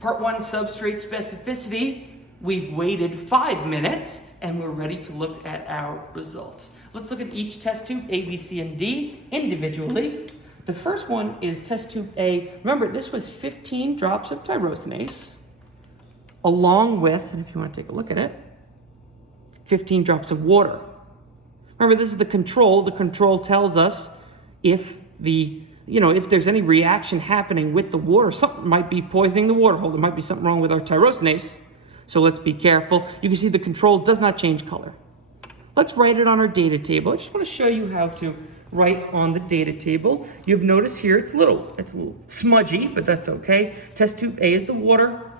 Part 1, substrate specificity. We've waited 5 minutes and we're ready to look at our results. Let's look at each test tube, A, B, C, and D, individually. The first one is test tube A. Remember, this was 15 drops of tyrosinase, along with, and if you want to take a look at it, 15 drops of water. Remember, this is the control. The control tells us if if there's any reaction happening with the water, something might be poisoning the water hole. There might be something wrong with our tyrosinase. So let's be careful. You can see the control does not change color. Let's write it on our data table. I just want to show you how to write on the data table. You've noticed here it's a little smudgy, but that's okay. Test tube A is the water,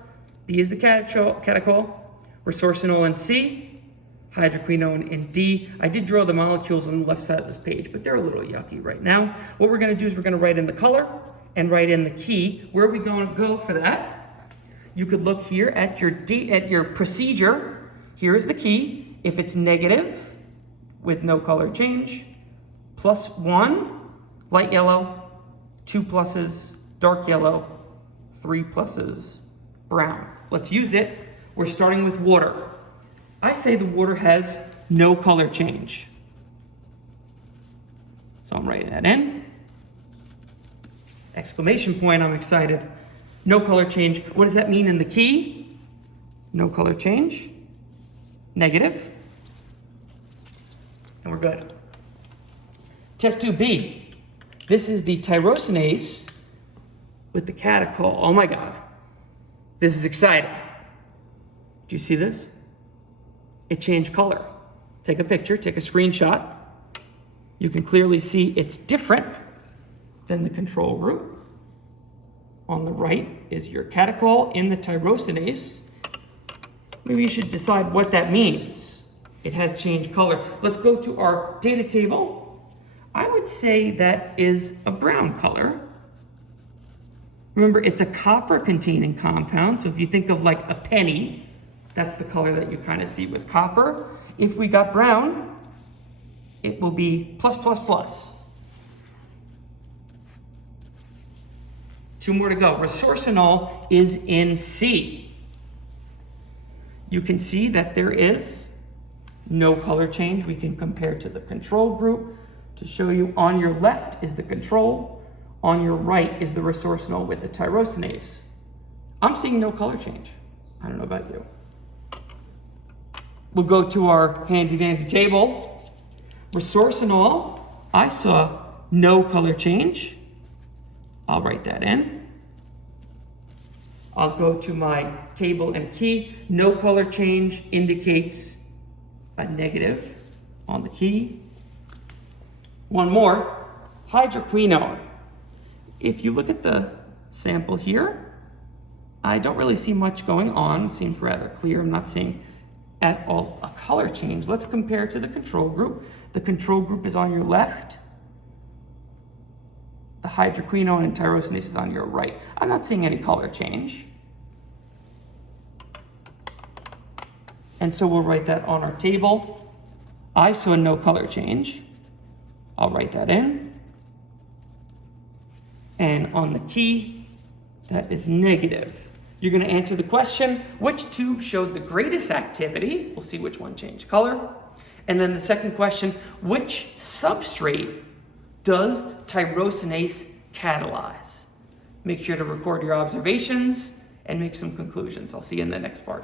B is the catechol, resorcinol in C, hydroquinone in D. I did draw the molecules on the left side of this page, but they're a little yucky right now. What we're going to do is we're going to write in the color and write in the key. Where are we going to go for that? You could look here at your procedure. Here is the key. If it's negative with no color change, +1, light yellow, 2 pluses, dark yellow, 3 pluses, brown. Let's use it. We're starting with water. I say the water has no color change. So I'm writing that in. Exclamation point, I'm excited. No color change. What does that mean in the key? No color change. Negative. And we're good. Test tube B. This is the tyrosinase with the catechol. Oh my God. This is exciting. Do you see this? It changed color. Take a picture, take a screenshot. You can clearly see it's different than the control group. On the right is your catechol in the tyrosinase. Maybe you should decide what that means. It has changed color. Let's go to our data table. I would say that is a brown color. Remember, it's a copper-containing compound, so if you think of like a penny, that's the color that you kind of see with copper. If we got brown, it will be +++. 2 more to go. Resorcinol is in C. You can see that there is no color change. We can compare to the control group to show you on your left is the control, on your right is the resorcinol with the tyrosinase. I'm seeing no color change. I don't know about you. We'll go to our handy-dandy table. Resorcinol, I saw no color change. I'll write that in. I'll go to my table and key. No color change indicates a negative on the key. One more, hydroquinone. If you look at the sample here, I don't really see much going on. It seems rather clear. I'm not seeing at all a color change. Let's compare to the control group. The control group is on your left. The hydroquinone and tyrosinase is on your right. I'm not seeing any color change. And so we'll write that on our table. I saw no color change. I'll write that in. And on the key, that is negative. You're going to answer the question, which tube showed the greatest activity? We'll see which one changed color. And then the second question, which substrate does tyrosinase catalyze? Make sure to record your observations and make some conclusions. I'll see you in the next part.